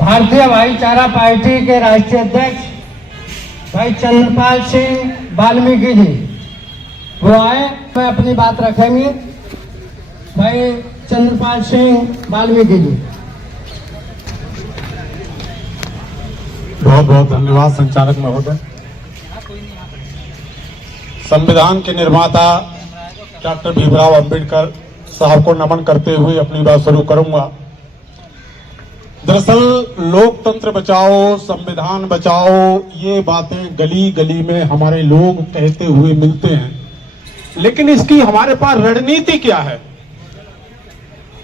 भारतीय भाईचारा पार्टी के राष्ट्रीय अध्यक्ष भाई चंद्रपाल सिंह वाल्मीकि जी वो आए, मैं अपनी बात रखेंगे। भाई चंद्रपाल सिंह वाल्मीकि जी। बहुत बहुत धन्यवाद संचालक महोदय। संविधान के निर्माता डॉक्टर भीमराव अंबेडकर साहब को नमन करते हुए अपनी बात शुरू करूंगा। दरअसल लोकतंत्र बचाओ, संविधान बचाओ, ये बातें गली गली में हमारे लोग कहते हुए मिलते हैं, लेकिन इसकी हमारे पास रणनीति क्या है?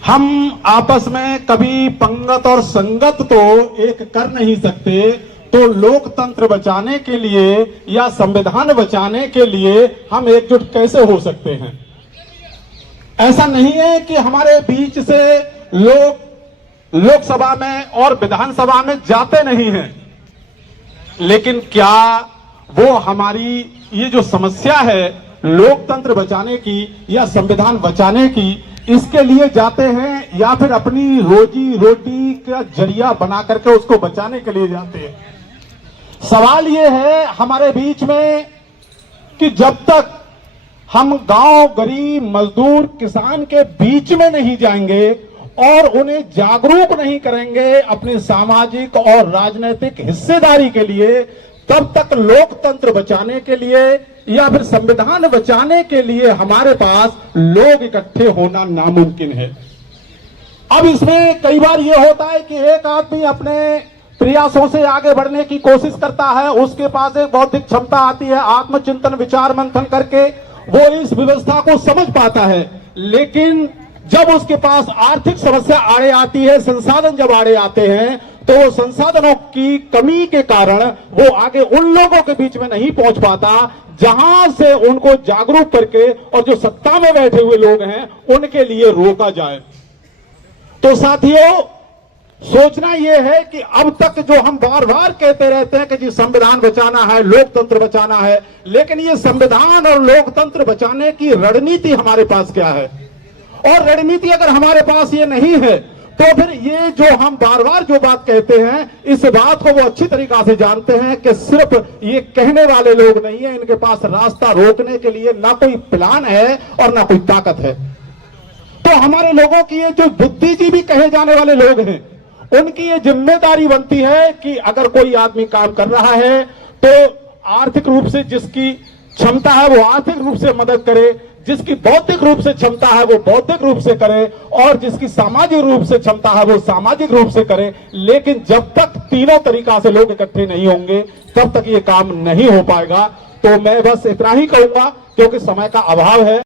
हम आपस में कभी पंगत और संगत तो एक कर नहीं सकते, तो लोकतंत्र बचाने के लिए या संविधान बचाने के लिए हम एकजुट कैसे हो सकते हैं? ऐसा नहीं है कि हमारे बीच से लोग लोकसभा में और विधानसभा में जाते नहीं हैं, लेकिन क्या वो हमारी ये जो समस्या है लोकतंत्र बचाने की या संविधान बचाने की, इसके लिए जाते हैं या फिर अपनी रोजी रोटी का जरिया बना करके उसको बचाने के लिए जाते हैं? सवाल ये है हमारे बीच में कि जब तक हम गांव, गरीब, मजदूर, किसान के बीच में नहीं जाएंगे और उन्हें जागरूक नहीं करेंगे अपनी सामाजिक और राजनीतिक हिस्सेदारी के लिए, तब तक लोकतंत्र बचाने के लिए या फिर संविधान बचाने के लिए हमारे पास लोग इकट्ठे होना नामुमकिन है। अब इसमें कई बार यह होता है कि एक आदमी अपने प्रयासों से आगे बढ़ने की कोशिश करता है, उसके पास एक बौद्धिक क्षमता आती है, आत्मचिंतन विचार मंथन करके वो इस व्यवस्था को समझ पाता है, लेकिन जब उसके पास आर्थिक समस्या आड़े आती है, संसाधन जब आड़े आते हैं, तो वो संसाधनों की कमी के कारण वो आगे उन लोगों के बीच में नहीं पहुंच पाता जहां से उनको जागरूक करके और जो सत्ता में बैठे हुए लोग हैं उनके लिए रोका जाए। तो साथियों, सोचना यह है कि अब तक जो हम बार बार कहते रहते हैं कि जी संविधान बचाना है, लोकतंत्र बचाना है, लेकिन ये संविधान और लोकतंत्र बचाने की रणनीति हमारे पास क्या है? और रणनीति अगर हमारे पास ये नहीं है तो फिर ये जो हम बार बार जो बात कहते हैं, इस बात को वो अच्छी तरीका से जानते हैं कि सिर्फ ये कहने वाले लोग नहीं है, इनके पास रास्ता रोकने के लिए ना कोई प्लान है और ना कोई ताकत है। तो हमारे लोगों की ये जो बुद्धिजीवी कहे जाने वाले लोग हैं, उनकी ये जिम्मेदारी बनती है कि अगर कोई आदमी काम कर रहा है तो आर्थिक रूप से जिसकी क्षमता है वो आर्थिक रूप से मदद करे, जिसकी बौद्धिक रूप से क्षमता है वो बौद्धिक रूप से करे, और जिसकी सामाजिक रूप से क्षमता है वो सामाजिक रूप से करे। लेकिन जब तक तीनों तरीका से लोग इकट्ठे नहीं होंगे तब तक ये काम नहीं हो पाएगा। तो मैं बस इतना ही कहूंगा, क्योंकि समय का अभाव है।